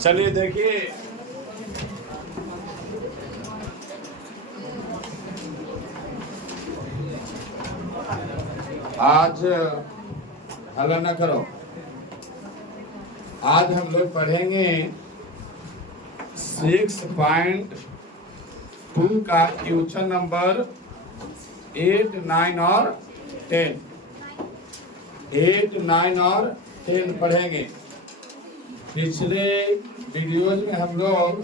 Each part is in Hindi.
चलिए देखिए, आज हल्ला न करो। आज हम लोग पढ़ेंगे 6.2 का क्वेश्चन नंबर 8, 9 और 10। 8, 9 और 10 पढ़ेंगे। पिछले वीडियोज में हम लोग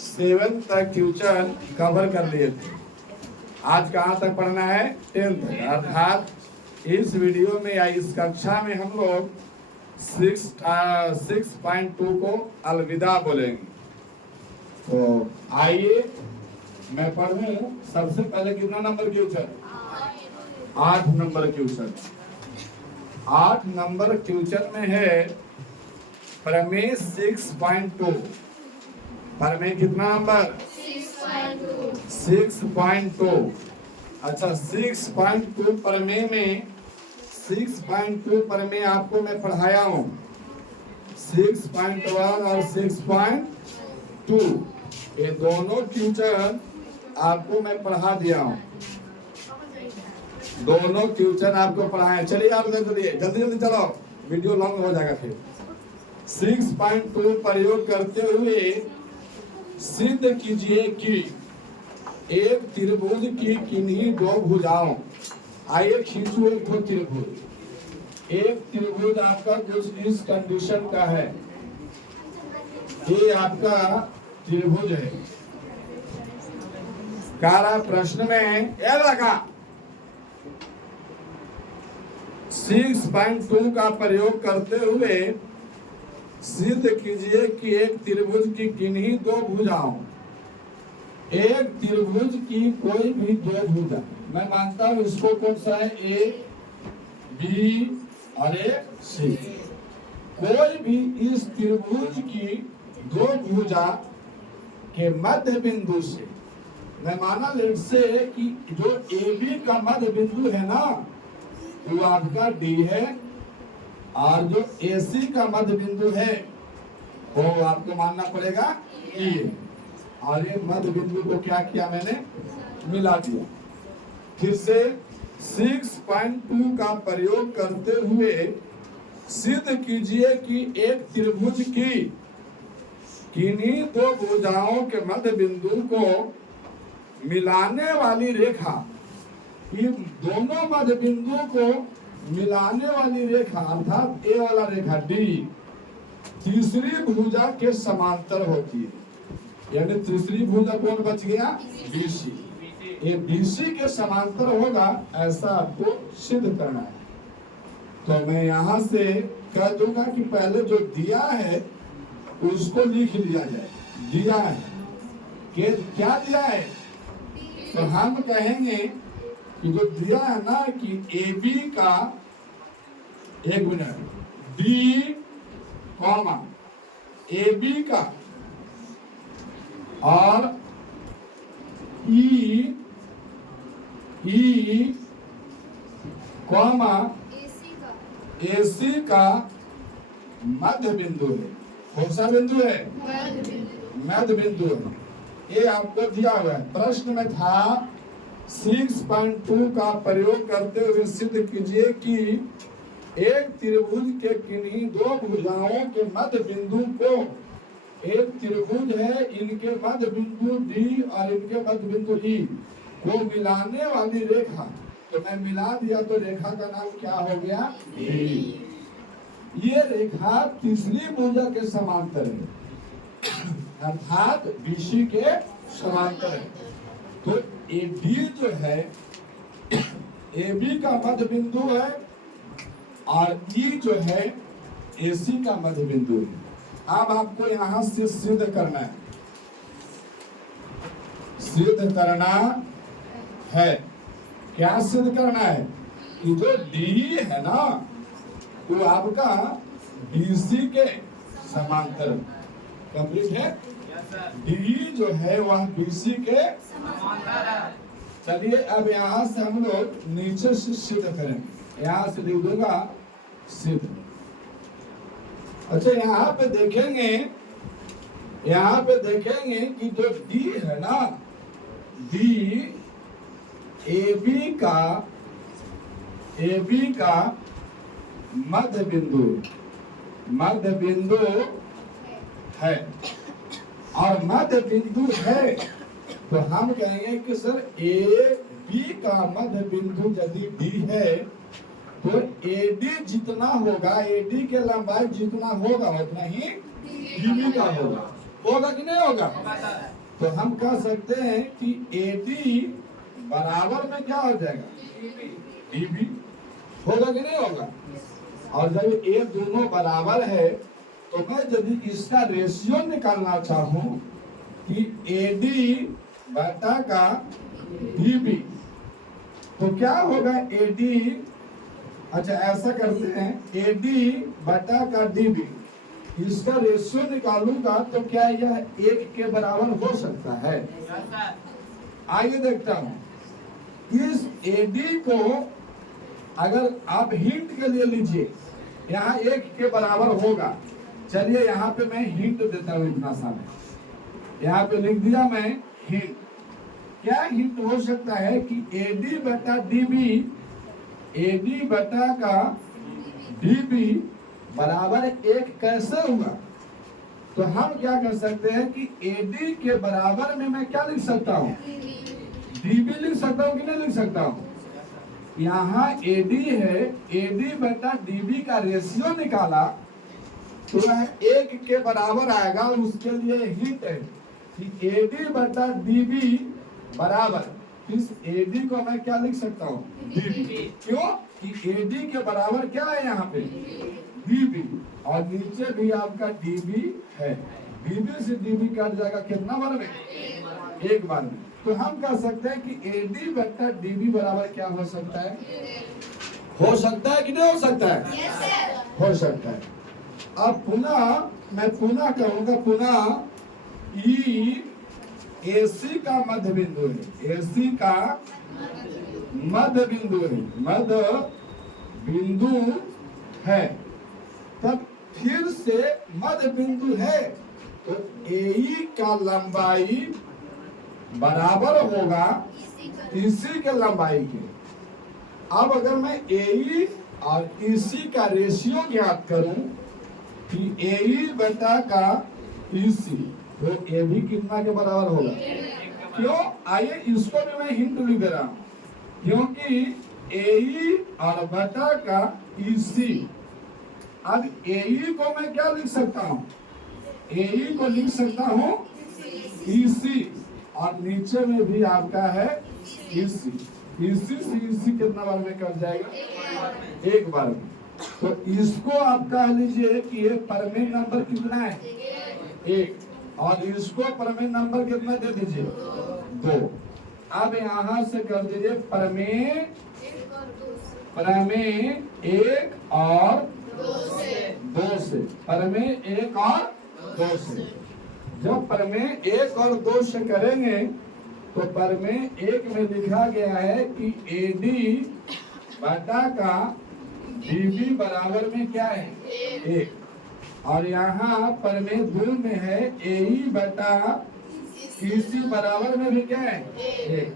7 तक क्वेश्चन कवर कर लिए थे। आज कहाँ तक पढ़ना है? 10 तक। अर्थात इस वीडियो में या इस कक्षा में हम लोग 6.2 को अलविदा बोलेंगे। तो आइए मैं पढ़ूं। सबसे पहले कितना number question? 8 number question. 8 number question में है प्रमेय 6.2। प्रमेय कितना नंबर? 6.2। अच्छा, 6.2 प्रमेय में 6.2 प्रमेय आपको मैं पढ़ाया हूँ। 6.1 और 6.2 ये दोनों ट्यूशन आपको मैं पढ़ा दिया हूँ। दोनों ट्यूशन आपको पढ़ाए। चलिए आप जल्दी जल्दी चलो, वीडियो लॉन्ग हो जाएगा फिर। 6.2 प्रयोग करते हुए सिद्ध कीजिए कि एक त्रिभुज की किन्हीं दो भुजाओं। आइए खींचो एक दो त्रिभुज। एक त्रिभुज आपका कुछ इस कंडीशन का है। ये आपका त्रिभुज है। कारा प्रश्न में यह लगा 6.2 का प्रयोग करते हुए सिद्ध कीजिए कि एक त्रिभुज की किन्हीं दो भुजाओं। एक त्रिभुज की कोई भी दो भुजा, मैं मानता हूं इसको कौन सा है? ए, बी और ए, सी। कोई भी इस त्रिभुज की दो भुजा के मध्य बिंदु से, मैं माना लेट से कि जो ए बी का मध्य बिंदु है ना, वो आपका डी है, और जो ए सी का मध्य बिंदु है वो आपको मानना पड़ेगा ई है। और ये मध्य बिंदु को क्या किया मैंने? मिला दिया। फिर से 6.2 का प्रयोग करते हुए सिद्ध कीजिए कि एक त्रिभुज की किन्हीं दो भुजाओं के मध्य बिंदु को मिलाने वाली रेखा, इन दोनों मध्य बिंदु को मिलाने वाली रेखा अर्थात ए वाला रेखा डी तीसरी भुजा के समांतर होती है। यानी तीसरी भुजा कौन बच गया? बीसी। ये बीसी के समांतर होगा, ऐसा आपको सिद्ध करना है। तो मैं यहाँ से कह दूंगा कि पहले जो दिया है उसको लिख लिया जाए। दिया है कि क्या दिया है? तो हम कहेंगे कि जो दिया है ना कि ए बी का, एक minute, B comma A B का और ई कॉमा ए सी का मध्य बिंदु है। कौन सा बिंदु है? मध्य बिंदु है। ये आपको दिया हुआ है। प्रश्न में था 6.2 का प्रयोग करते हुए सिद्ध कीजिए कि एक त्रिभुज के किन्हीं दो भुजाओं के मध्य बिंदु को, एक त्रिभुज है, इनके मध्य बिंदु डी और इनके मध्य बिंदु ई को मिलाने वाली रेखा। तो मैं मिला दिया, तो रेखा का नाम क्या हो गया? डी। ये रेखा तीसरी भुजा के समांतर है, अर्थात बीसी के समांतर है। तो ए बी जो है, ए बी का मध्य बिंदु है और ई जो है ए सी का मध्य बिंदु है। अब आपको यहां से सिद्ध करना है। सिद्ध करना है, क्या सिद्ध करना है? कि जो डी है ना, वो आपका बीसी के समांतर कंप्लीट है। डी जो है वह बीसी के समांतर है। चलिए अब यहाँ से हम लोग नीचे से सिद्ध करेंगे। यहाँ से लिख दूंगा सिद्ध। अच्छा यहाँ पे देखेंगे, यहाँ पे देखेंगे कि जो डी है ना, डी ए बी का मध्य बिंदु है, और मध्य बिंदु है तो हम कहेंगे कि सर ए बी का मध्य बिंदु यदि डी है तो एडी जितना होगा, एडी के लंबाई जितना होगा उतना ही डीबी का होगा कि नहीं होगा? तो हम कह सकते हैं कि एडी बराबर में क्या हो जाएगा, डीबी होगा कि नहीं होगा? और जब ये दोनों बराबर है तो मैं यदि इसका रेशियो निकालना चाहूं कि एडी बटा का डीबी तो क्या होगा, एडी, अच्छा ऐसा करते हैं, एडी बटा का डीबी, इसका रेशियो निकालूंगा तो क्या यह 1 के बराबर हो सकता है? आइए देखता हूं। इस एडी को अगर आप हिंट के लिए लीजिए, यहाँ 1 के बराबर होगा। चलिए यहाँ पे मैं हिंट देता हूँ, इतना सारा यहाँ पे लिख दिया मैं हिंट। क्या हिंट हो सकता है कि एडी बटा डीबी, एडी बटा का डीबी बराबर 1 कैसे हुआ? तो हम क्या कर सकते हैं कि एडी के बराबर में मैं क्या लिख सकता हूँ, डीबी लिख सकता हूँ कि नहीं लिख सकता हूँ? यहाँ एडी है, एडी बटा डीबी का रेशियो निकाला तो वह 1 के बराबर आएगा। उसके लिए हिंट है कि एडी बटा डीबी बराबर, इस एडी को मैं क्या लिख सकता हूँ, डीबी। क्यों कि एडी के बराबर क्या है यहाँ पे, डीबी, और नीचे भी आपका डीबी है। डीबी से डीबी कट जाएगा कितना बार में, 1 बार में। तो हम कह सकते हैं कि एडी बटा डीबी बराबर क्या हो सकता है? हो सकता है कि नहीं हो सकता है? हो सकता है। अब पुनः मैं कहूंगा, पुनः ई एसी का मध्य बिंदु है, एसी का मध्य बिंदु है, मध्य बिंदु है। तब फिर से मध्य बिंदु है तो एई का लंबाई बराबर होगा इसी के लंबाई के। अब अगर मैं एई और इसी का रेशियो ज्ञात करूं कि एई बटा का इसी, तो ए भी कितना के बराबर होगा? क्यों? आइए इसको भी मैं हिंट लिख दे रहा हूं, क्योंकि एई और बटा का इसी। अब एई को मैं क्या लिख सकता हूं, एई को लिख सकता हूं इसी, और नीचे में भी आपका है इसी। इसी से इसी कितना बार में कट जाएगा, 1 बार में। तो इसको आप कह लीजिए कि ये परमेय नंबर कितना है, 1, और इसको परमेय नंबर कितना दे दीजिए, 2। अब यहाँ से कर दीजिए प्रमेय 1 और 2 से, प्रमेय 1 और 2 से। जब प्रमेय 1 और 2 से करेंगे तो प्रमेय 1 में लिखा गया है कि एडी बटा का डीबी बराबर में क्या है, 1, और यहाँ प्रमेय 2 में है एई बटा इसी बराबर में भी क्या है, 1।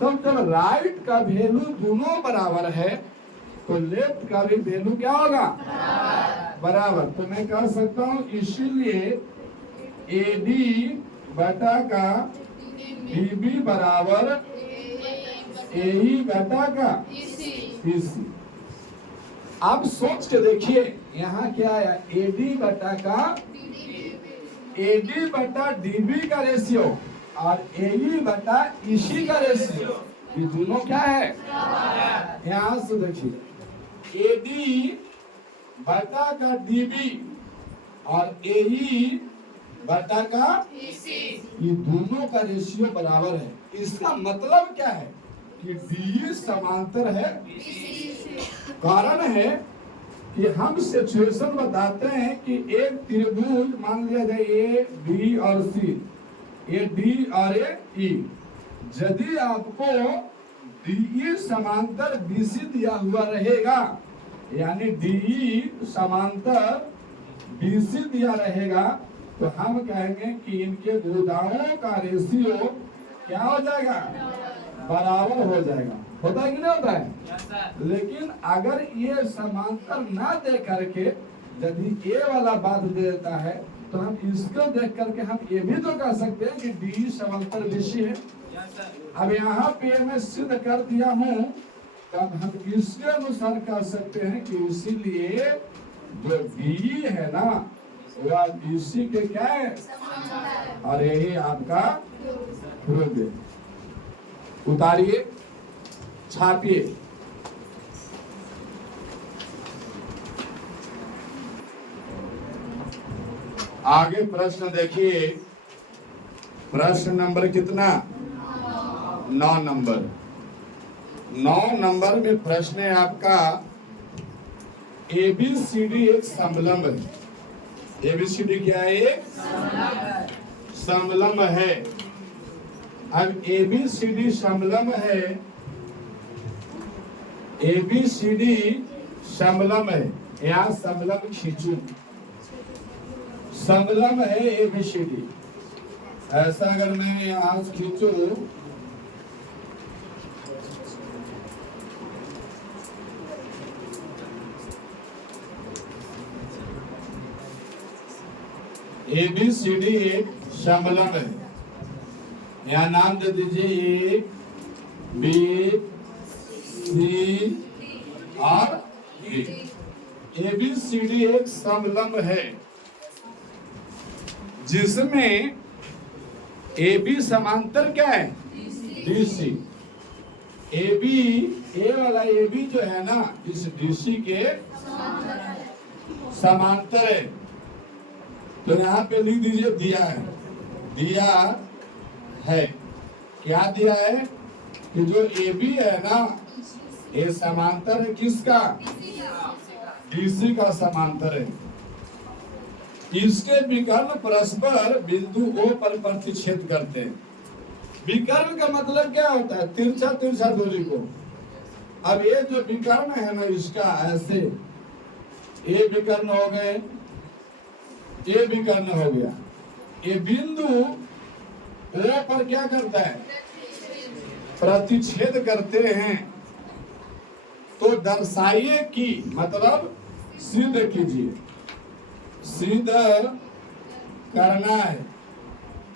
तो जब राइट का वैल्यू दोनों बराबर है तो लेफ्ट का भी वैल्यू क्या होगा, बराबर। तो मैं कह सकता हूँ इसीलिए एडी बटा का डीबी बराबर एई बटा का इसी। आप सोच के देखिए यहाँ क्या है, एडी बटा का, एडी बटा डीबी का रेशियो और एई बटा इसी का रेशियो, ये दोनों क्या है, यहाँ से देखिए एडी बटा का डीबी और एई बटा का इसी, ये दोनों का रेशियो बराबर है। इसका मतलब क्या है कि डी समांतर है। कारण है कि हम सिचुएशन बताते हैं कि एक त्रिभुज मान लिया जाए ए बी और सी, ए डी और ए ई, यदि आपको डीई समांतर बीसी दिया हुआ रहेगा, यानी डीई समांतर बीसी दिया रहेगा, तो हम कहेंगे कि इनके भुजाओं का रेशियो क्या हो जाएगा, बराबर हो जाएगा। होता है कि नहीं होता है? लेकिन अगर ये समांतर ना दे करके यदि ए वाला बात दे देता है, तो हम इसको देख करके हम ये भी तो कह सकते हैं कि डी समांतर बीसी है। अब यहाँ पे मैं सिद्ध कर दिया हूँ, तब हम इसके अनुसार कह सकते हैं कि इसीलिए जो डी है ना, वह बीसी के क्या है, और यही आपका हृदय। उतारिए, छापिए। आगे प्रश्न देखिए, प्रश्न नंबर कितना, 9 नंबर। 9 नंबर में प्रश्न है आपका, एबीसीडी एक समलंब है। एबीसीडी क्या है, एक समलंब है। अब एबीसीडी समलंब है, एबीसीडी समलंब है। यहाँ समलंब खींचू, समलंब है एबीसीडी। ऐसा अगर मैं यहाँ खींचू, एबीसीडी एक समलंब है। यहाँ नाम दे दीजिए ए, बी, सी और डी। एबीसीडी एक समलंब है जिसमें ए बी समांतर क्या है, डीसी। ए बी, ए वाला ए बी जो है ना, इस डीसी के समांतर है। तो यहाँ पे लिख दीजिए दिया है, दिया है। क्या दिया है कि जो ए बी है ना, ये समांतर है किसका, डीसी का समांतर है। इसके विकर्ण परस्पर बिंदु O पर प्रतिच्छेद करते हैं। विकर्ण का मतलब क्या होता है, तिरछा तिरछा दूरी को। अब ये जो विकर्ण है ना, इसका ऐसे ये विकर्ण हो गए, ये विकर्ण हो गया। ये बिंदु O पर क्या करता है, प्रतिच्छेद करते हैं। तो दर्शाइए कि, मतलब सिद्ध कीजिए, सिद्ध करना है,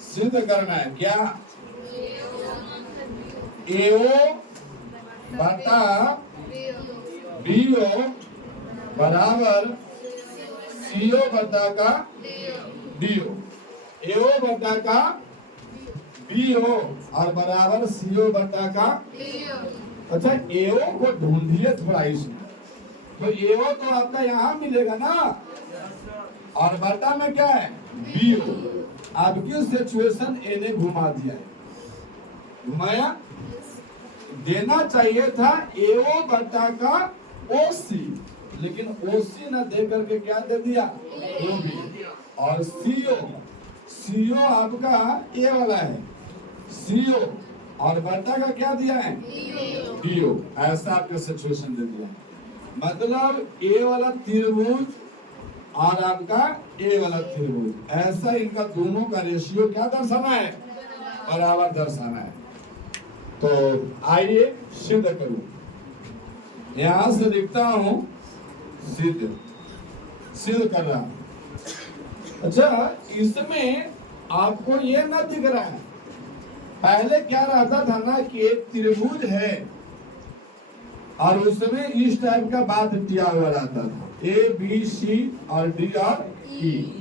सिद्ध करना है क्या, एओ बटा बीओ बराबर सीओ बटा का डीओ। एओ बटा का बीओ और बराबर सीओ बटा का। अच्छा, एओ को ढूंढिए थोड़ा इसमें। तो एओ तो आपका यहाँ मिलेगा ना, और बटा में क्या है, बीओ। आपकी सिचुएशन ए ने घुमा दिया है, घुमाया। देना चाहिए था एओ बटा का ओसी, लेकिन ओसी ना दे करके क्या दे दिया, ओबी। और सीओ, सीओ आपका ए वाला है, सीओ, और बटा का क्या दिया है, डीओ। ऐसा आपका सिचुएशन दे दिया। मतलब ए वाला त्रिभुज और आपका ए वाला त्रिभुज, ऐसा इनका दोनों का रेशियो क्या दर्शाना है, बराबर दर्शाना है। तो आइए सिद्ध करूं, यहां से लिखता हूं सिद्ध, सिद्ध कर रहा हूं। अच्छा, इसमें आपको ये ना दिख रहा है, पहले क्या रहता था ना कि एक त्रिभुज है और उसमें इस टाइप का बात दिया हुआ रहता था, ए बी सी और डी और ई।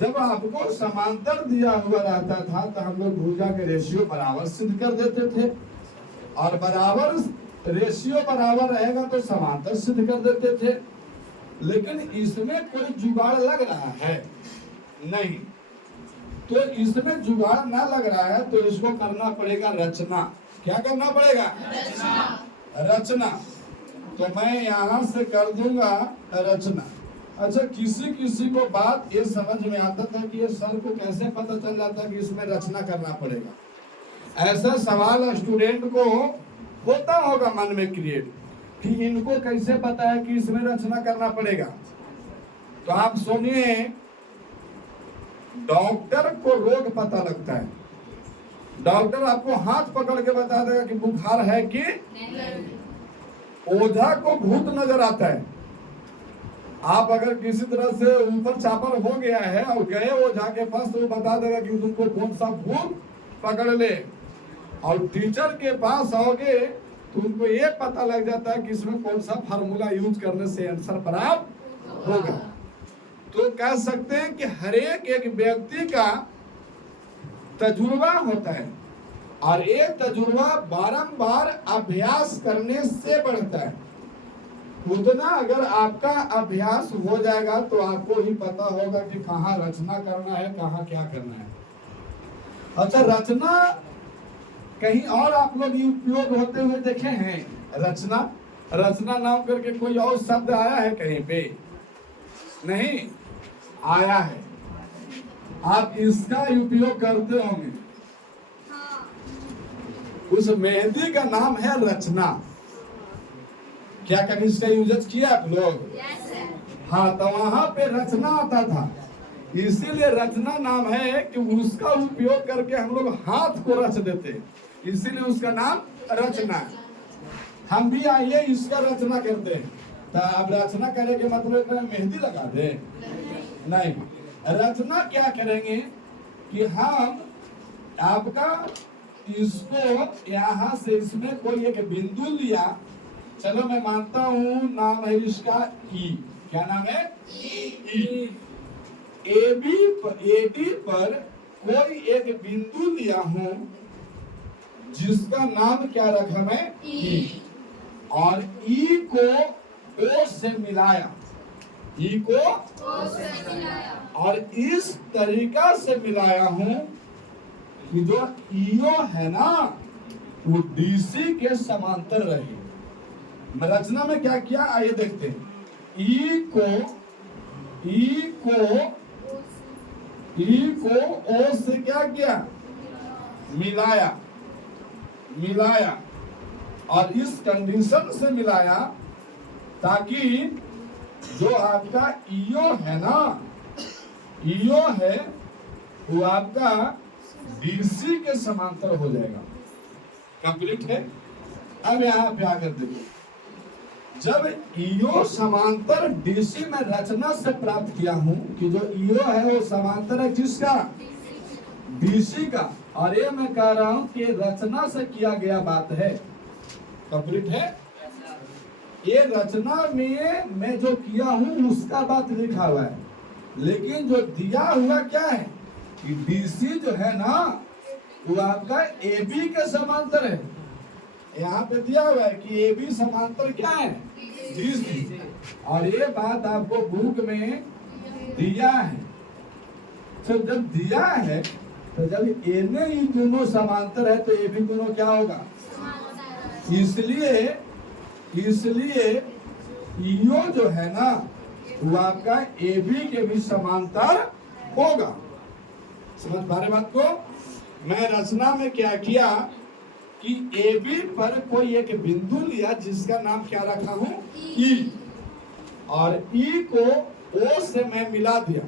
जब आपको समांतर दिया हुआ रहता था तो हम लोग भुजा के रेशियो बराबर सिद्ध कर देते थे, और बराबर रेशियो बराबर रहेगा तो समांतर सिद्ध कर देते थे। लेकिन इसमें कोई जुगाड़ लग रहा है नहीं, तो इसमें जुगाड़ ना लग रहा है तो इसको करना पड़ेगा रचना। क्या करना पड़ेगा, रचना। तो मैं यहाँ से कर दूंगा रचना। अच्छा, किसी किसी को बात ये समझ में आता था कि ये सर को कैसे पता चल जाता कि इसमें रचना करना पड़ेगा। ऐसा सवाल स्टूडेंट को होता होगा मन में क्रिएट कि इनको कैसे पता है कि इसमें रचना करना पड़ेगा। तो आप सुनिए, डॉक्टर को रोग पता लगता है, डॉक्टर आपको हाथ पकड़ के बता देगा कि बुखार है कि ओझा को भूत नजर आता है। आप अगर किसी तरह से ऊपर चापर हो गया है और गए ओझा के पास तो वो बता देगा कि तुमको कौन सा भूत पकड़ ले। और टीचर के पास आओगे तो उनको ये पता लग जाता है कि इसमें कौन सा फार्मूला यूज करने से आंसर प्राप्त होगा। तो कह सकते हैं कि हर एक व्यक्ति का तजुर्बा होता है और ये तजुर्बा बारंबार अभ्यास करने से बढ़ता है। उतना अगर आपका अभ्यास हो जाएगा तो आपको ही पता होगा कि कहाँ रचना करना है, कहाँ क्या करना है। अच्छा, रचना कहीं और आप लोग उपयोग होते हुए देखे हैं? रचना, रचना नाम करके कोई और शब्द आया है कहीं पे? नहीं आया है। आप इसका उपयोग करते होंगे। उस मेहंदी का नाम है रचना। क्या कभी इसका यूज किया आप लोग? हाँ, तो वहां पे रचना आता था, इसीलिए रचना नाम है कि उसका उपयोग करके हम लोग हाथ को रच देते, इसीलिए उसका नाम रचना। हम भी आइए इसका रचना करते हैं। तो अब रचना करे के मतलब मेहंदी लगा दे? नहीं, रचना क्या करेंगे कि हम आपका इसको यहाँ से इसमें कोई एक बिंदु लिया, चलो मैं मानता हूँ नाम है इसका ई। क्या नाम है? ई। एडी पर कोई एक बिंदु लिया हूँ जिसका नाम क्या रखा मैं? ई। और ई को ओ से मिलाया, ई को ओ से मिलाया, और इस तरीका से मिलाया हूँ कि जो ईओ है ना वो डीसी के समांतर रहे। रचना में क्या किया आइए देखते हैं। ई को ओ से क्या किया? मिलाया और इस कंडीशन से मिलाया ताकि जो आपका ईओ है ना, ईओ है वो आपका डीसी के समांतर हो जाएगा। कंप्लीट है। अब यहाँ पे आकर देखिए, जब ईओ समांतर डीसी में रचना से प्राप्त किया हूं कि जो ईओ है वो समांतर है किसका? डीसी का। और ये मैं कह रहा हूं कि रचना से किया गया बात है। कंप्लीट है। ये रचना में मैं जो किया हूं उसका बात लिखा हुआ है, लेकिन जो दिया हुआ क्या है कि डीसी जो है ना वो आपका एबी के समांतर है। यहाँ पे दिया हुआ है कि एबी समांतर क्या है? डीसी। और ये बात आपको बुक में दिया है। तो जब दिया है तो जब एने ही दोनों समांतर है तो एबी दोनों क्या होगा? इसलिए ईओ जो है ना वो आपका एबी के भी समांतर होगा। समझ पा रहे बात को? मैं रचना में क्या किया कि एबी पर कोई एक बिंदु लिया जिसका नाम क्या रखा हूं? ई। और ई को ओ से मैं मिला दिया,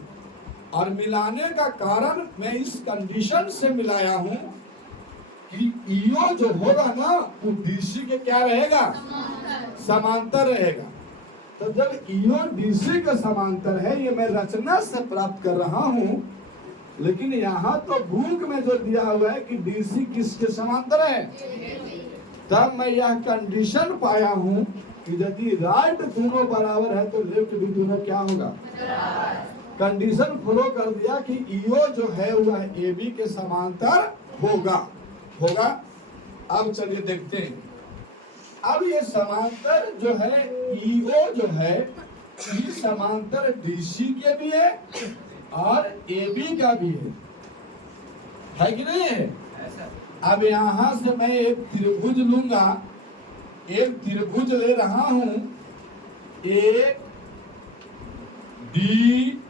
और मिलाने का कारण मैं इस कंडीशन से मिलाया हूं कि ईओ जो होगा ना वो डीसी के क्या रहेगा? समांतर रहेगा। तो जब ईओ डीसी का समांतर है, ये मैं रचना से प्राप्त कर रहा हूं, लेकिन यहाँ तो बुक में जो दिया हुआ है कि डीसी किसके समांतर है, तब मैं यह कंडीशन पाया हूं कि यदि राइट दोनों बराबर है तो लेफ्ट भी दोनों क्या होगा? कंडीशन फॉलो कर दिया कि ईओ जो है वह एबी के समांतर होगा। अब चलिए देखते हैं। अब ये समांतर जो है ईओ जो है ये समांतर डीसी के भी है और एबी का भी है कि नहीं है? अब यहां से मैं एक त्रिभुज लूंगा, एक त्रिभुज ले रहा हूं, एक डी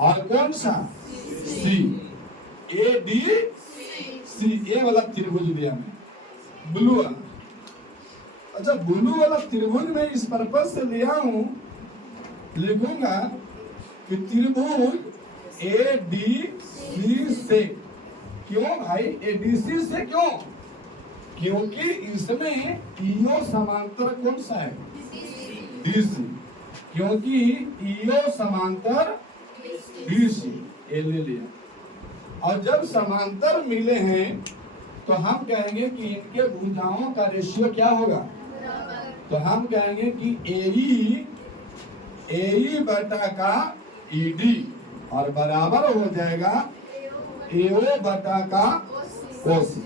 और कौन सा? सी। ए डी सी, ये वाला त्रिभुज लिया मैं, ब्लू वाला। अच्छा, ब्लू वाला त्रिभुज में इस पर्पज से लिया हूं, लिखूंगा कि त्रिभुज ए डी सी से। क्यों भाई ए डी सी से? क्यों? क्योंकि इसमें ईओ समांतर कौन सा है? डीसी। क्योंकि ईओ समांतर डीसी, ये ले लिया। और जब समांतर मिले हैं तो हम कहेंगे कि इनके भुजाओं का रेशियो क्या होगा? तो हम कहेंगे कि एई बटा का ईडी और बराबर हो जाएगा एओ बटा का ओसी।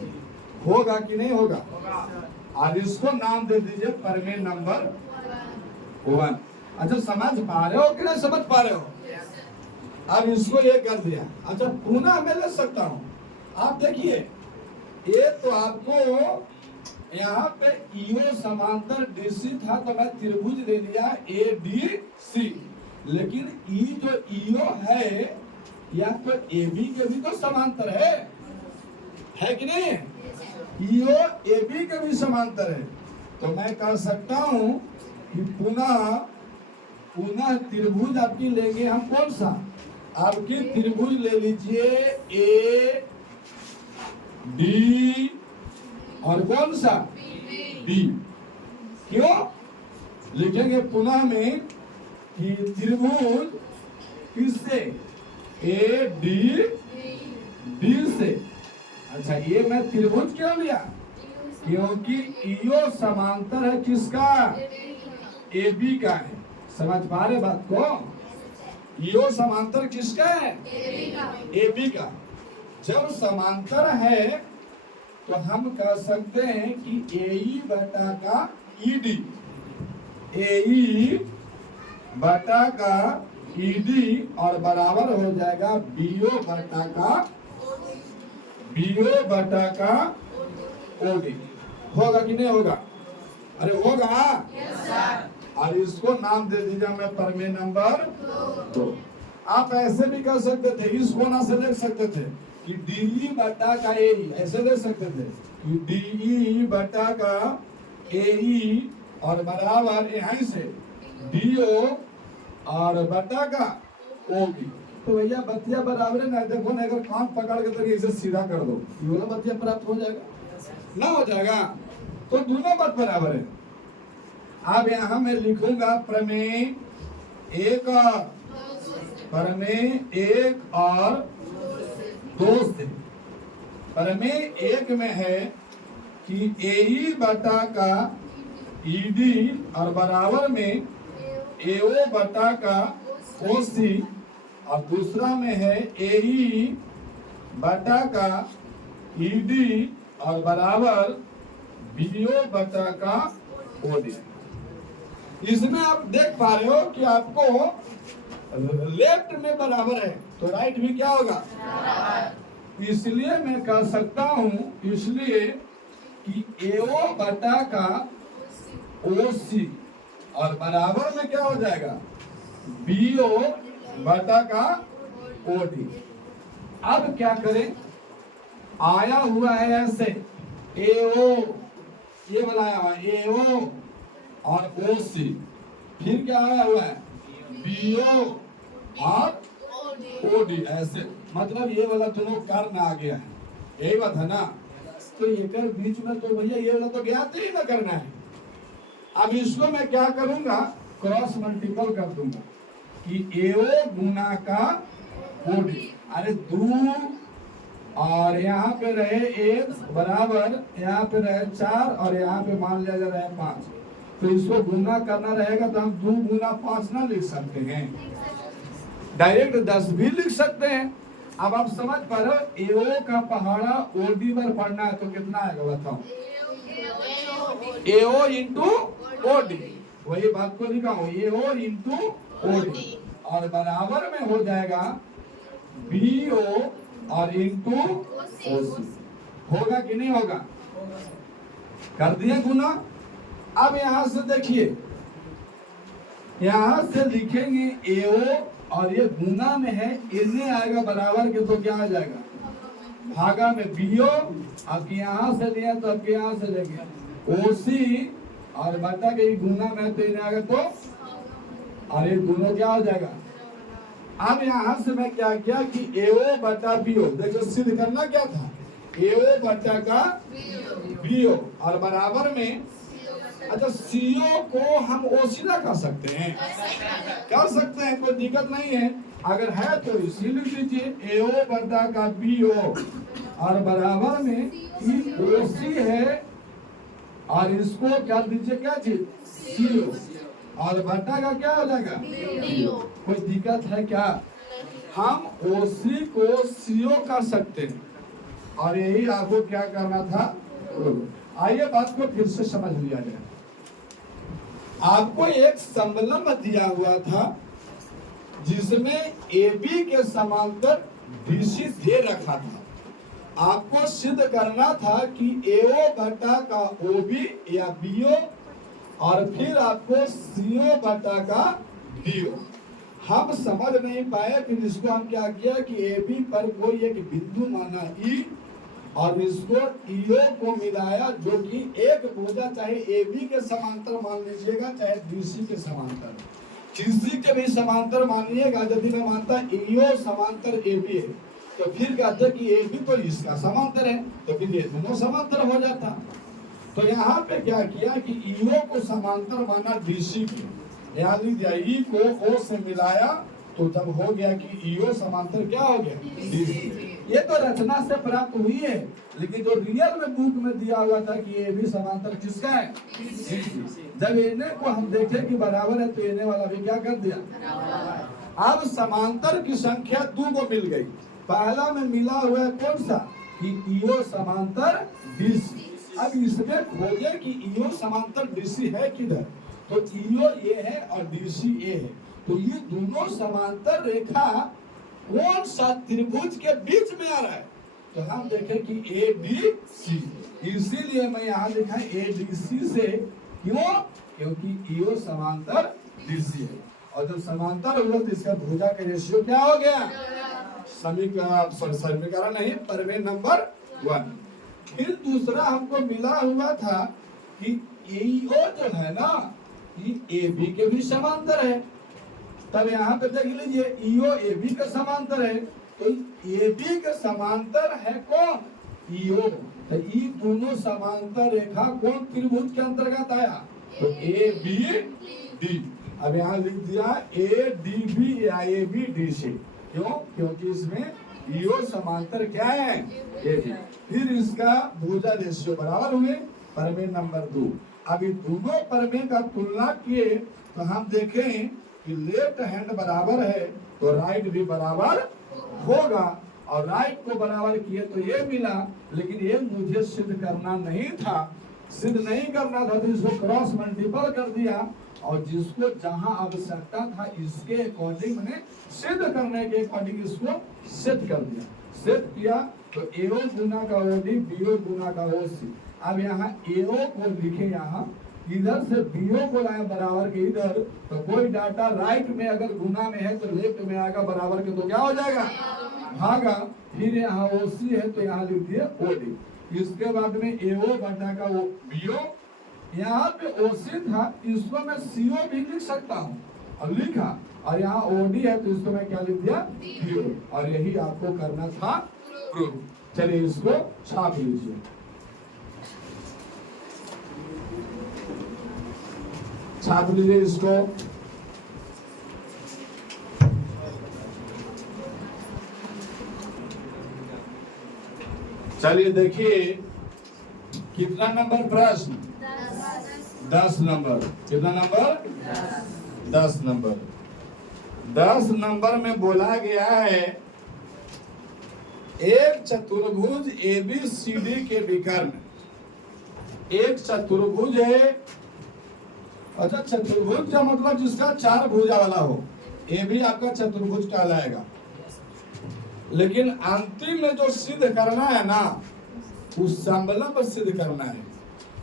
होगा कि नहीं होगा? और इसको नाम दे दीजिए प्रमेय नंबर 1। अच्छा, समझ पा रहे हो कि नहीं समझ पा रहे हो? अब इसको ये कर दिया। अच्छा, पुनः मैं ले सकता हूं। आप देखिए, ये तो आपको यहाँ पे ईओ समांतर डीसी था तो मैं त्रिभुज ले लिया ए डी सी। लेकिन ई जो ईओ है या तो ए बी के भी तो समांतर है कि नहीं? ईओ ए बी के भी समांतर है। तो मैं कह सकता हूं कि पुनः त्रिभुज आपकी लेंगे हम। कौन सा? आपकी त्रिभुज ले लीजिए ए डी और कौन सा? डी। क्यों लिखेंगे पुनः में कि त्रिभुज किससे? ए डी से। अच्छा, ये मैं त्रिभुज क्यों लिया? क्योंकि ईओ समांतर है किसका? ए बी का है। समझ पा रहे बात को? ईओ समांतर किसका है? ए बी का। जब समांतर है तो हम कह सकते हैं कि एई बटा का ईडी, एई बटा का ईडी और बराबर हो जाएगा बीओ बटा का ओडी। होगा कि नहीं होगा? अरे होगा। और इसको नाम दे दीजिए मैं प्रमेय नंबर 2। आप ऐसे भी कर सकते थे, इस कोना से देख सकते थे कि डी बटा का ए, ऐसे देख सकते थे कि डी बटा का ए और बराबर यहाँ से डीओ और बटा का ओडी। तो भैया बतिया बराबर है ना? देखो ना, अगर कान पकड़ के तो इसे सीधा कर दो, ये वाला बतिया प्राप्त हो जाएगा ना? हो जाएगा। तो दोनों बात बराबर है। अब यहाँ मैं लिखूंगा प्रमेय 1 और 2 से। प्रमेय 1 में है कि एई बटा का ईडी और बराबर में एओ बटा का ओसी। और दूसरा में है एई बटा का ईडी और बराबर बीओ बटा का ओडी। इसमें आप देख पा रहे हो कि आपको लेफ्ट में बराबर है तो राइट भी क्या होगा? इसलिए मैं कह सकता हूं, इसलिए कि एओ बटा का ओसी और बराबर में क्या हो जाएगा? बीओ बटा का ओडी। अब क्या करें? आया हुआ है ऐसे एओ, ये वाला आया हुआ है एओ और ओसी। फिर क्या आया हुआ है? बीओ और ओडी। ऐसे मतलब ये वाला दोनों कर्ण आ गया है, यही बात है ना? तो एक बीच में तो भैया ये वाला तो ज्ञात ही ना करना है। अब इसको मैं क्या करूंगा? क्रॉस मल्टीपल कर दूंगा कि एओ गुना का ओडी। अरे 2 और यहाँ पे रहे 1 बराबर, यहाँ पे रहे 4 और यहाँ पे मान लिया जा रहा है 5। तो इसको गुना करना रहेगा तो हम 2 गुना 5 ना लिख सकते हैं, डायरेक्ट 10 भी लिख सकते हैं। अब आप समझ पा रहे हो? एओ का पहाड़ा ओडी पर पढ़ना है तो कितना आएगा बताओ? एओ इंटू ओडी। वही बात को लिखा हूं, एओ इंटू ओडी और बराबर में हो जाएगा बीओ और इंटू ओसी। होगा कि नहीं होगा? कर दिए गुना। अब यहां से देखिए, यहां से लिखेंगे एओ और ये गुना में है, इन्हें आएगा बराबर के तो क्या आ जाएगा? भागा में बीओ, अब यहाँ से लिया तो अब यहाँ से लेंगे ओसी और बटा के गुना में तो इन्हें आगे तो और ये दोनों क्या हो जाएगा। अब यहाँ से मैं क्या किया कि एओ बटा बीओ, देखो सिद्ध करना क्या था, एओ बटा का बीओ और बराबर में, अच्छा सीओ को हम ओसीधा कर सकते हैं, कर सकते हैं, कोई दिक्कत नहीं है। अगर है तो इसी लिख लीजिए एओ बटा का बीओ और बराबर में ओसी है और इसको क्या दीजिए, क्या चीज सीओ और बटा का क्या हो जाएगा बीओ। कोई दिक्कत है क्या, हम ओसी को सीओ कर सकते हैं और यही आपको क्या करना था। आइए बात को फिर से समझ लिया जाए। आपको एक समलंब दिया हुआ था जिसमें AB के समांतर BC दे रखा था। आपको सिद्ध करना था कि AO बटा का OB या BO और फिर आपको CO बटा का DO। हम समझ नहीं पाए, फिर इसको हम क्या किया कि AB पर कोई एक बिंदु माना E और इसको EO को मिलाया जो कि एक भुजा चाहे AB के समांतर मान लीजिएगा चाहे BC के समांतर, किसी के भी समांतर मानिएगा। यदि मैं मानता EO समांतर AB है तो फिर कहते हैं कि AB तो इसका समांतर है तो फिर ये दोनों समांतर हो जाता। तो यहाँ पे क्या किया कि EO को समांतर माना BC की, यहाँ लिख दिया E को O से मिलाया तो जब हो गया कि EO समांतर क्या हो गया BC। ये तो रचना से प्राप्त हुई है, लेकिन जो रियल में बुक में दिया हुआ था कि AB समांतर किसका है BC। जब इन्हें को हम देखे कि बराबर है तो इन्हें वाला भी क्या कर दिया। अब समांतर की संख्या 2 को मिल गई। पहला में मिला हुआ है कौन सा कि EO समांतर BC। अब इसमें खोजे कि EO समांतर BC है किधर, तो EO ये है और BC ये है, तो ये दोनों समांतर रेखा कौन सा त्रिभुज के बीच में आ रहा है, तो हम देखें कि ABC। इसीलिए मैं यहाँ लिखा ABC से, क्यों, क्योंकि EO समांतर BC है और जब समांतर हुआ तो इसका भुजा का रेशियो क्या हो गया, समीकरण नहीं, प्रमेय नंबर 1। फिर दूसरा हमको मिला हुआ था कि EO जो है ना ये AB के भी समांतर है। तब यहाँ पे देख लीजिए EO AB के समांतर है, तो AB के समांतर है कौन EO, तो ये दोनों समांतर रेखा कौन त्रिभुज के अंतर्गत आया, तो ABD। अब यहाँ लिख दिया ADB या ABDC, क्यों, क्योंकि इसमें EO समांतर क्या है AB। फिर इसका भुजा रेशियो बराबर हुए, प्रमेय नंबर 2। अब ये दोनों प्रमेय का तुलना किए तो हम देखें कि लेफ्ट हैंड बराबर है तो राइट भी बराबर होगा, और राइट को बराबर किए तो ये मिला, लेकिन ये मुझे सिद्ध करना नहीं था। सिद्ध नहीं करना था तो इसको क्रॉस मल्टीपल कर दिया और जिसको जहां आवश्यकता था इसके अकॉर्डिंग मैंने सिद्ध करने के अकॉर्डिंग इसको सिद्ध कर दिया। सिद्ध किया तो AO गुना का OD BO गुना का OC। अब यहाँ AO को लिखे, यहाँ इधर से BO को लाए बराबर के इधर, तो कोई डाटा राइट में अगर गुना में है तो लेफ्ट में आएगा बराबर के, तो क्या हो जाएगा भागा। फिर यहाँ OC है तो यहाँ लिख दिए OD। इसके बाद में AO बटा का वो BO, यहाँ पे OC था इसको मैं CO भी लिख सकता हूँ और लिखा, और यहाँ OD है तो इसको मैं क्या लिख दिया BO, और यही आपको करना था प्रूफ। चलिए इसको छाप लीजिए। छाप लीजिए इसको। चलिए देखिए कितना नंबर प्रश्न, 10 नंबर। कितना नंबर 10 नंबर। 10 नंबर में बोला गया है एक चतुर्भुज ABCD के विकर्ण, एक चतुर्भुज है। अच्छा, चतुर्भुज का मतलब जिसका 4 भुजा वाला हो, AB आपका चतुर्भुज कहलाएगा। लेकिन अंतिम में जो सिद्ध करना है ना, उस समलंब सिद्ध करना है,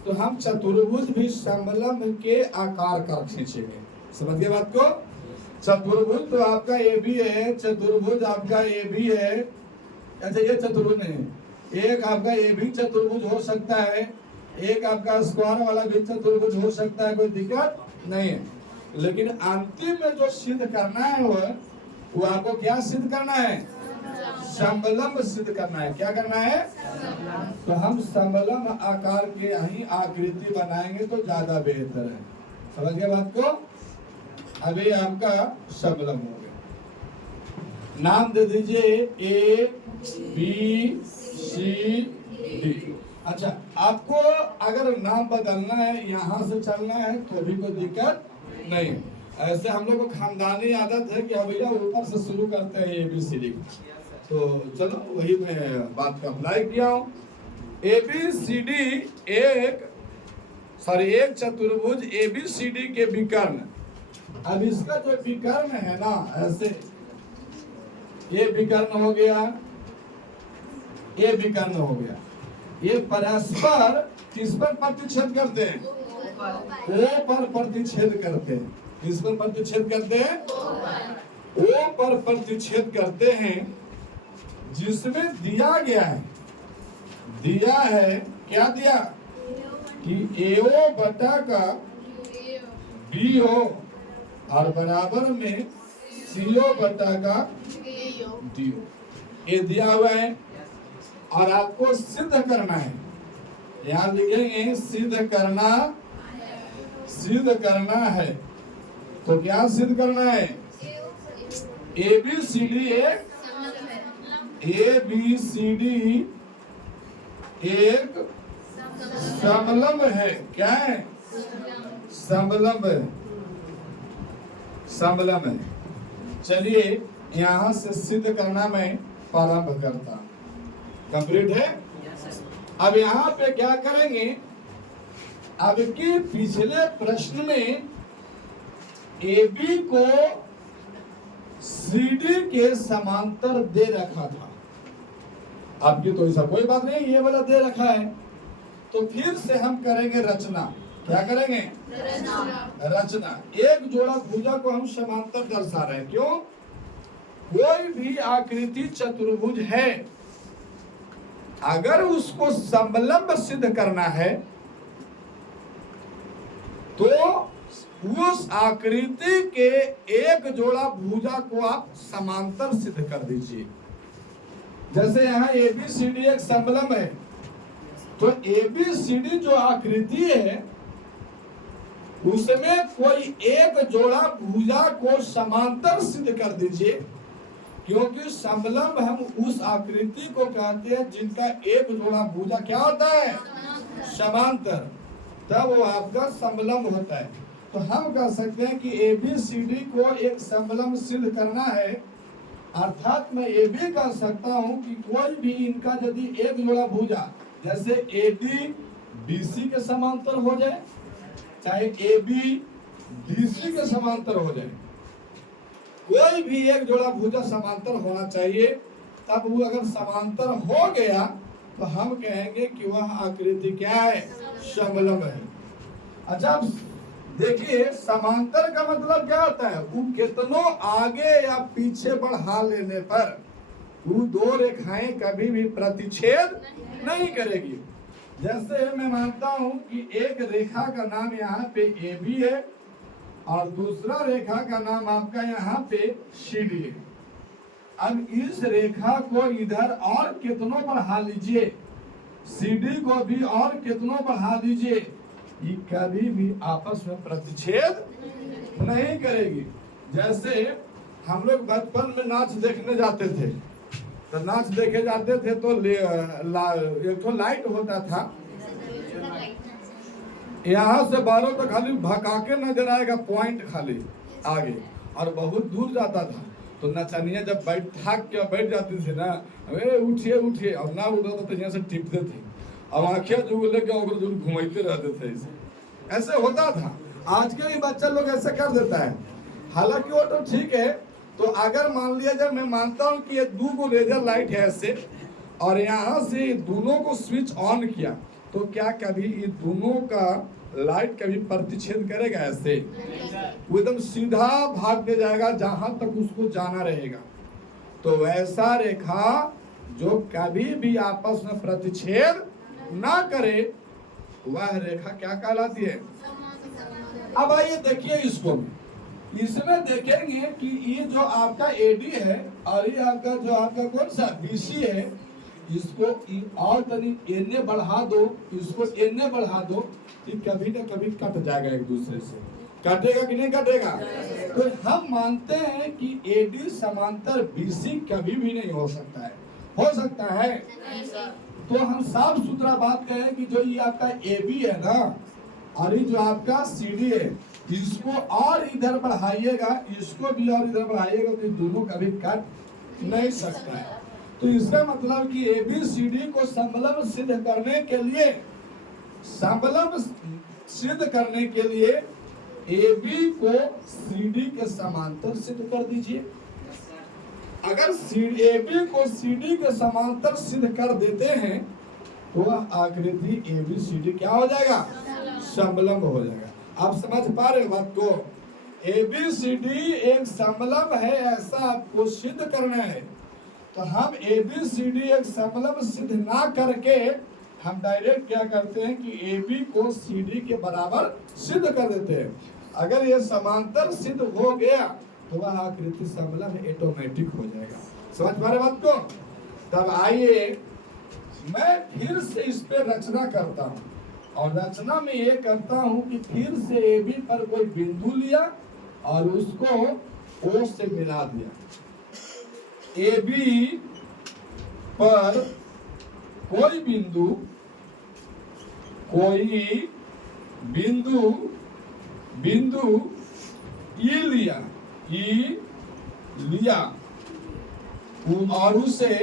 तो हम चतुर्भुज भी समलंब के आकार का खींचेंगे। समझ गए बात को। चतुर्भुज तो आपका AB है, चतुर्भुज आपका AB है अच्छा ये चतुर्भुज नहीं, एक आपका ये भी चतुर्भुज हो सकता है, एक आपका स्क्वायर वाला भी चतुर्भुज हो सकता है, कोई दिक्कत नहीं है। लेकिन अंतिम में जो सिद्ध करना है वो आपको क्या सिद्ध करना है? समलंब सिद्ध करना है। क्या करना है? तो हम समलंब आकार के ही आकृति बनाएंगे तो ज्यादा बेहतर है। समझ गए बात को? अभी आपका समलंब हो गया। नाम दे दीजिए ए बी सी डी। अच्छा, आपको अगर नाम बदलना है, यहाँ से चलना है तो भी कोई दिक्कत नहीं। ऐसे हम लोग को खानदानी आदत है कि भैया ऊपर से शुरू करते हैं ABCD। तो चलो वही मैं बात को अप्लाई किया हूँ। ABCD एक चतुर्भुज ABCD के विकर्ण। अब इसका जो विकर्ण है ना, ऐसे ये विकर्ण हो गया, ये विकर्ण हो गया, ये परस्पर किस पर प्रतिच्छेद करते हैं? O पर प्रतिच्छेद करते हैं। किस पर प्रतिच्छेद करते हैं? O पर प्रतिच्छेद करते हैं, जिसमें दिया गया है, दिया है क्या दिया कि AO बटा का BO और बराबर में CO बटा का DO, ये दिया हुआ है। और आपको सिद्ध करना है, यहाँ लिखेंगे सिद्ध करना है। तो क्या सिद्ध करना है? ABCD एक समलंब है। क्या है? समलंब है, समलंब है। चलिए यहाँ से सिद्ध करना मैं प्रारंभ करता हूं। कंप्लीट है? अब यहाँ पे क्या करेंगे? अब के पिछले प्रश्न में AB को CD के समांतर दे रखा था। आपकी तो ऐसा कोई बात नहीं, ये वाला दे रखा है। तो फिर से हम करेंगे रचना। क्या करेंगे? रचना। एक जोड़ा भुजा को हम समांतर दर्शा रहे हैं। क्यों? कोई भी आकृति चतुर्भुज है, अगर उसको समलंब सिद्ध करना है तो उस आकृति के एक जोड़ा भुजा को आप समांतर सिद्ध कर दीजिए। जैसे यहाँ ABCD एक समलंब है, तो ABCD जो आकृति है उसमें कोई एक जोड़ा भुजा को समांतर सिद्ध कर दीजिए, क्योंकि समलंब हम उस आकृति को कहते हैं जिनका एक जोड़ा भुजा क्या होता है? समांतर। तब वो आपका समलंब होता है। तो हम कह सकते हैं कि ABCD को एक समलंब सिद्ध करना है, अर्थात मैं ये भी कह सकता हूं कि कोई भी इनका यदि एक जोड़ा भुजा, जैसे AD BC के समांतर हो जाए, चाहे AB DC के समांतर हो जाए, कोई भी एक जोड़ा भुजा समांतर होना चाहिए। तब वो अगर समांतर हो गया तो हम कहेंगे कि वह आकृति क्या है? समलंब है। अच्छा, अब देखिए समांतर का मतलब क्या होता है? वो कितनों आगे या पीछे बढ़ा लेने पर वो दो रेखाएं कभी भी प्रतिच्छेद नहीं करेगी। जैसे मैं मानता हूं कि एक रेखा का नाम यहाँ पे AB है और दूसरा रेखा का नाम आपका यहाँ पे CD है। अब इस रेखा को इधर और कितनों बढ़ा लीजिए, CD को भी और कितनों बढ़ा दीजिए, ये कभी भी आपस में प्रतिच्छेद नहीं करेगी। जैसे हम लोग बचपन में नाच देखने जाते थे, तो नाच देखे जाते थे तो एक तो लाइट होता था, यहाँ से बालों तो खाली भकाके नजर आएगा, पॉइंट खाली आगे, और बहुत दूर जाता था। तो नचनिया जब बैठ जाती थी ना, अरे उठिए उठिए, अब ना उठा तो यहाँ से टिपते थे, अब आँखें जो लेके घुमाते रहते थे। ऐसे होता था। आज के भी बच्चा लोग ऐसे कर देता है। हालांकि वो तो ठीक है। तो अगर मान लिया जाए, मैं मानता हूँ कि ये दो लेजर लाइट है ऐसे, और यहाँ से दोनों को स्विच ऑन किया, तो क्या कभी ये दोनों का लाइट कभी प्रतिच्छेद करेगा? ऐसे वो एकदम सीधा भाग दे जाएगा जहां तक उसको जाना रहेगा। तो वैसा रेखा जो कभी भी आपस में प्रतिच्छेद ना करे वह रेखा क्या कहलाती है। अब आइए देखिए इसको, इसमें देखेंगे कि ये जो आपका एडी है और ये आपका जो आपका कौन सा बीसी है, इसको और तनी एने बढ़ा दो, इसको एने बढ़ा दो, कि कभी ना कभी कट जाएगा एक दूसरे से। कटेगा कि नहीं कटेगा? तो हम मानते हैं कि एडी समांतर बीसी कभी भी नहीं हो सकता है। हो सकता है? तो हम साफ सुथरा बात कहें कि जो ये आपका एबी है ना और ये जो आपका सीडी है, इसको और इधर बढ़ाइएगा, इसको भी और इधर बढ़ाइएगा, तो दोनों कभी कट नहीं सकता है। तो इसका मतलब कि एबीसीडी को समलंब सिद्ध करने के लिए, समलंब सिद्ध करने के लिए एबी को सीडी के समांतर सिद्ध कर दीजिए। अगर एबी को सीडी के समांतर सिद्ध कर देते हैं तो वह आकृति एबीसीडी क्या हो जाएगा? समलंब हो जाएगा। आप समझ पा रहे हो बात को? एबीसीडी एक समलंब है, ऐसा आपको सिद्ध करना है। तो हम एबीसीडी एक समलंब सिद्ध ना करके हम डायरेक्ट क्या करते हैं कि एबी को सीडी के बराबर सिद्ध कर देते हैं। अगर ये समांतर सिद्ध हो गया तो वह आकृति समलंब ऑटोमेटिक हो जाएगा। समझ पा रहे बात को? तब आइए मैं फिर से इस पे रचना करता हूँ, और रचना में ये करता हूँ कि फिर से एबी पर कोई बिंदु लिया और उसको ओ से मिला दिया। एबी पर कोई बिंदु ई लिया और उसे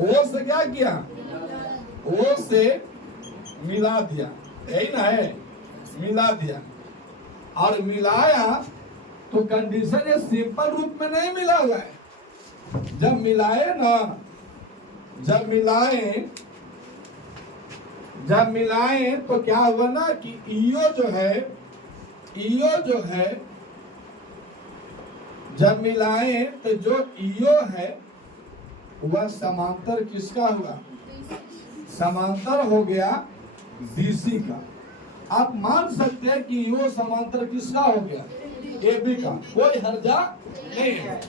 ओ से क्या किया? ओ से मिला दिया। यही ना है? मिला दिया। और मिलाया तो कंडीशन ये सिंपल रूप में नहीं मिला हुआ है। जब मिलाए तो क्या हुआ ना कि ईओ जो है जब मिलाए तो जो ईओ है वह समांतर किसका हुआ? समांतर हो गया बीसी का। आप मान सकते हैं कि ईओ समांतर किसका हो गया? एबी का। कोई हर्जा नहीं है।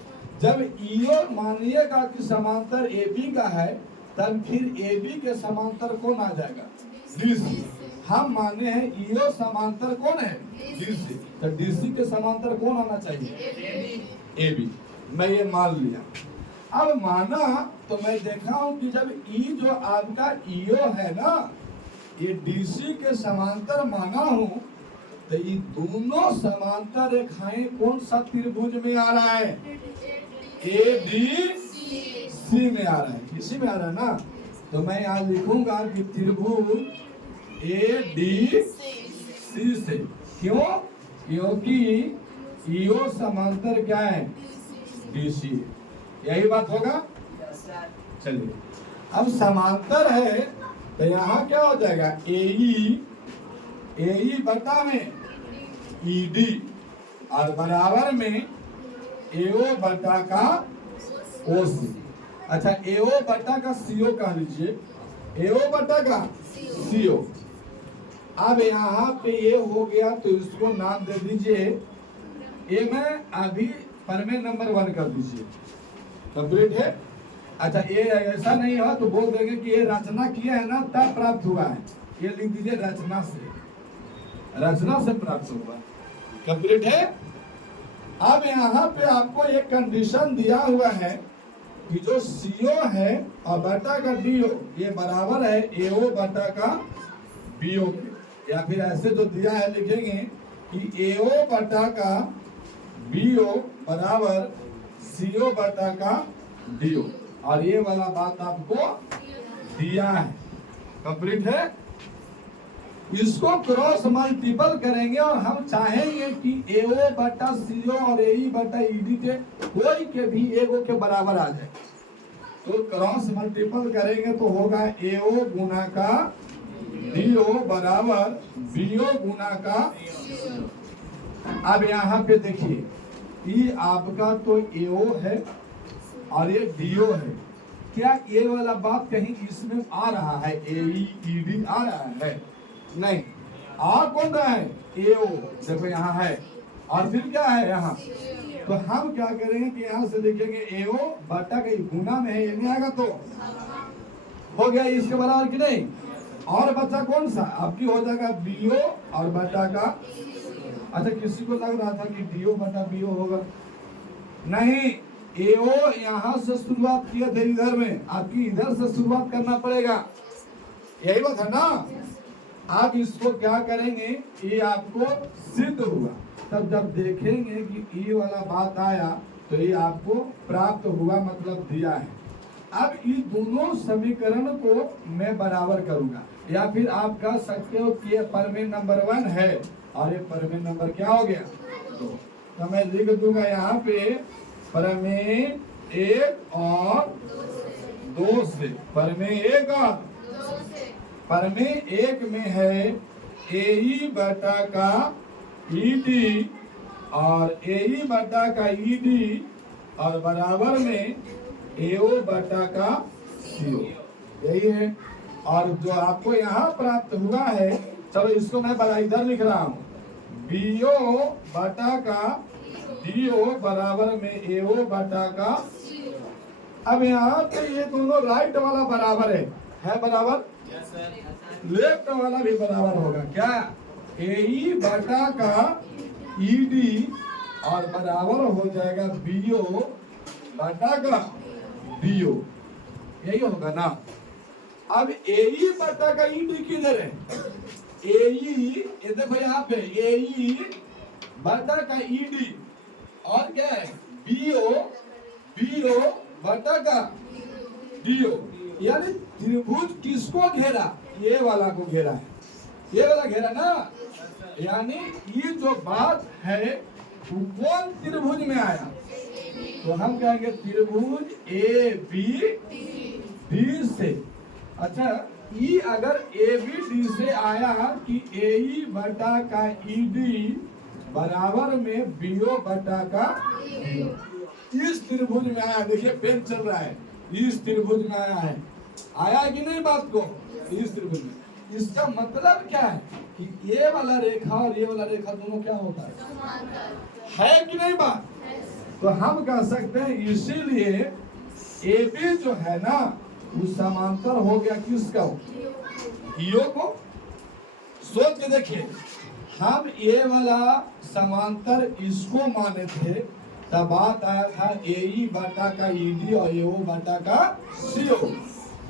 जब ईओ मानिएगा कि समांतर एबी का है, तब फिर एबी के समांतर कौन आ जाएगा? डीसी। हम माने हैं ईओ समांतर कौन है? डीसी। तो डीसी के समांतर कौन आना चाहिए? एबी। मैं ये मान लिया। अब माना तो मैं देखा हूं कि जब ई जो आपका ईओ है ना, ये डीसी के समांतर माना हूं, तो ये दोनों समांतर रेखाएं कौन सा त्रिभुज में आ रहा है? ए डी सी में आ रहा है। इसी में आ रहा है ना? तो मैं यहाँ लिखूंगा कि त्रिभुज ए डी सी से। क्यों? क्योंकि ईओ समांतर क्या है? डीसी। यही बात होगा? चलिए, अब समांतर है तो यहाँ क्या हो जाएगा? एई बटा में ईडी और बराबर में एओ बटा का ओसी। अच्छा, एओ बटा का सीओ कह लीजिए, एओ बटा का सीओ। अब यहाँ पे ये हो गया तो इसको नाम दे दीजिए, ये मैं अभी प्रमेय नंबर 1 कर दीजिए। कंप्लीट है? अच्छा, ये ऐसा नहीं हो तो बोल देंगे कि ये रचना किया है ना तब प्राप्त हुआ है। ये लिख दीजिए रचना से प्राप्त हुआ। कंप्लीट है? अब यहाँ पे आपको एक कंडीशन दिया हुआ है कि जो सीओ है और बटा का डीओ ये बराबर है एओ बटा का बीओ के। या फिर ऐसे जो दिया है लिखेंगे कि एओ बटा का बीओ बराबर सीओ बटा का डीओ। और ये वाला बात आपको दिया है। कंप्लीट है? इसको क्रॉस मल्टीपल करेंगे और हम चाहेंगे कि एओ बटा सीओ और एई बटा ईडी के कोई के भी एगो के बराबर आ जाए। तो क्रॉस मल्टीपल करेंगे तो होगा एओ गुना का डीओ बराबर बीओ गुना का। अब यहाँ पे देखिए ये आपका तो एओ है और ये डीओ है। क्या ये वाला बात कहीं इसमें आ रहा है? AEED आ रहा है? नहीं। आ कौन रहा है? एओ। देखो यहाँ है और फिर क्या है यहाँ? तो हम क्या करेंगे कि यहाँ से देखेंगे एओ बटा का गुना में है, ये नहीं आएगा तो हो गया इसके बराबर कि नहीं। और बचा कौन सा? आपकी हो जाएगा बीओ और बटा का। अच्छा, किसी को लग रहा था कि डीओ बटा बीओ होगा? नहीं, एओ यहाँ से शुरुआत किए थे इधर में, आपकी इधर से शुरुआत करना पड़ेगा। यही बात है ना। आप इसको क्या करेंगे? ये आपको सिद्ध हुआ, तब जब देखेंगे कि ये वाला बात आया तो ये आपको प्राप्त हुआ, मतलब दिया है। अब ये दोनों समीकरण को मैं बराबर करूंगा, या फिर आप कह सकते हो कि ये प्रमेय नंबर 1 है और ये प्रमेय नंबर क्या हो गया 2। तो मैं लिख दूंगा यहाँ पे प्रमेय 1 और 2 से। प्रमेय 1 और प्रमेय 1 में है AE बटा का ED और AE बटा का ED और बराबर में AO बटा का CO, यही है। और जो आपको यहाँ प्राप्त हुआ है, चलो इसको मैं इधर लिख रहा हूँ, BO बटा का DO बराबर में AO बटा का। अब यहाँ पे ये दोनों राइट वाला बराबर है बराबर? लेफ्ट वाला भी बराबर होगा क्या? AE बटा का ED और बराबर हो जाएगा BO बटा का DO, यही होगा ना। अब AE बटा का ED किधर है? AE, ये देखो यहाँ पे AE बटा का ED और क्या है? BO बटा का DO। यानी त्रिभुज किसको घेरा? ये वाला को घेरा है, ये वाला घेरा ना। यानी ये जो बात है वो कौन त्रिभुज में आया? तो हम कहेंगे त्रिभुज ABD से। अच्छा, ये अगर ABD से आया कि AE बटा का ED बराबर में BO बटा का DO, इस त्रिभुज में आया। देखिए पेन चल रहा है, इस त्रिभुज में आया कि नहीं बात को? इस त्रिभुज में। इसका मतलब क्या है कि ये वाला रेखा और ये वाला रेखा दोनों क्या होता है कि नहीं बात? तो हम कह सकते हैं इसीलिए AB जो है ना वो समांतर हो गया किसका? EO को। सोच के देखिए, हम ये वाला समांतर इसको माने थे, तब बात आया था AE बटा का ED और AO बटा का CO।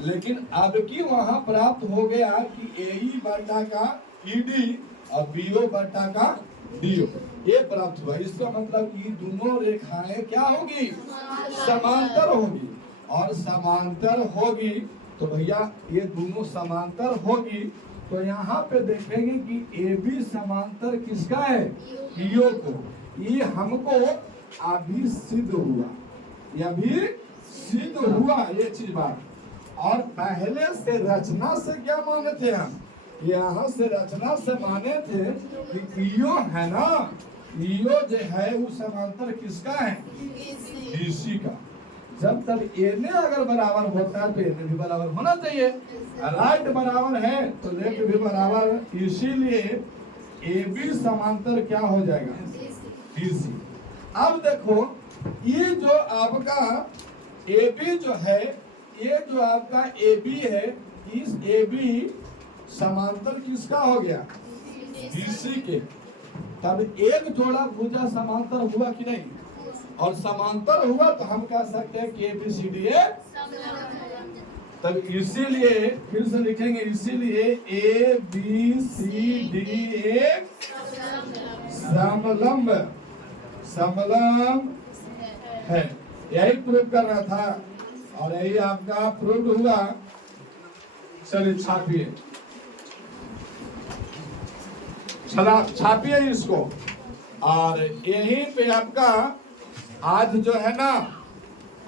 लेकिन अब की वहां प्राप्त हो गया कि AE बटा का ED और BO बटा का DO, ये प्राप्त हुआ। इसका मतलब ये दोनों रेखाएं क्या होगी? समांतर होगी। और समांतर होगी तो भैया ये दोनों समांतर होगी, तो यहाँ पे देखेंगे कि AB समांतर किसका है? EO को। ये हमको अभी सिद्ध हुआ, यह भी सिद्ध हुआ ये चीज बात। और पहले से रचना से क्या माने थे हम? यहाँ से रचना से माने थे कि EO है ना, EO जो है वो समांतर किसका है? BC का। जब तक एने अगर बराबर होता है तो एने भी बराबर होना चाहिए। राइट बराबर है तो लेफ्ट भी बराबर, इसीलिए AB समांतर क्या हो जाएगा? BC। अब देखो ये जो आपका AB जो है, ये जो आपका AB है, इस AB समांतर किसका हो गया? BC के। तब एक जोड़ा भुजा समांतर हुआ कि नहीं? और समांतर हुआ तो हम कह सकते हैं कि ABCD तब इसीलिए फिर से लिखेंगे, इसीलिए ABCD एक समलंब है। यही प्रूव करना था और यही आपका प्रूव हुआ। चलिए छापिए, छापिए इसको। और यहीं पे आपका आज जो है ना,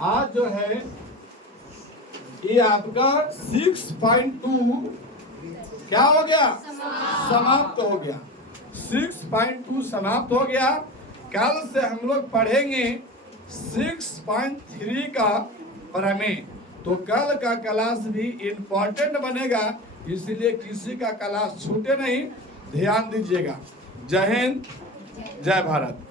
आज जो है ये आपका 6.2 क्या हो गया? समाप्त हो गया। 6.2 समाप्त हो गया। कल से हम लोग पढ़ेंगे 6.3 का प्रमेय। तो कल का क्लास भी इम्पोर्टेंट बनेगा, इसलिए किसी का क्लास छूटे नहीं, ध्यान दीजिएगा। जय हिंद, जय भारत।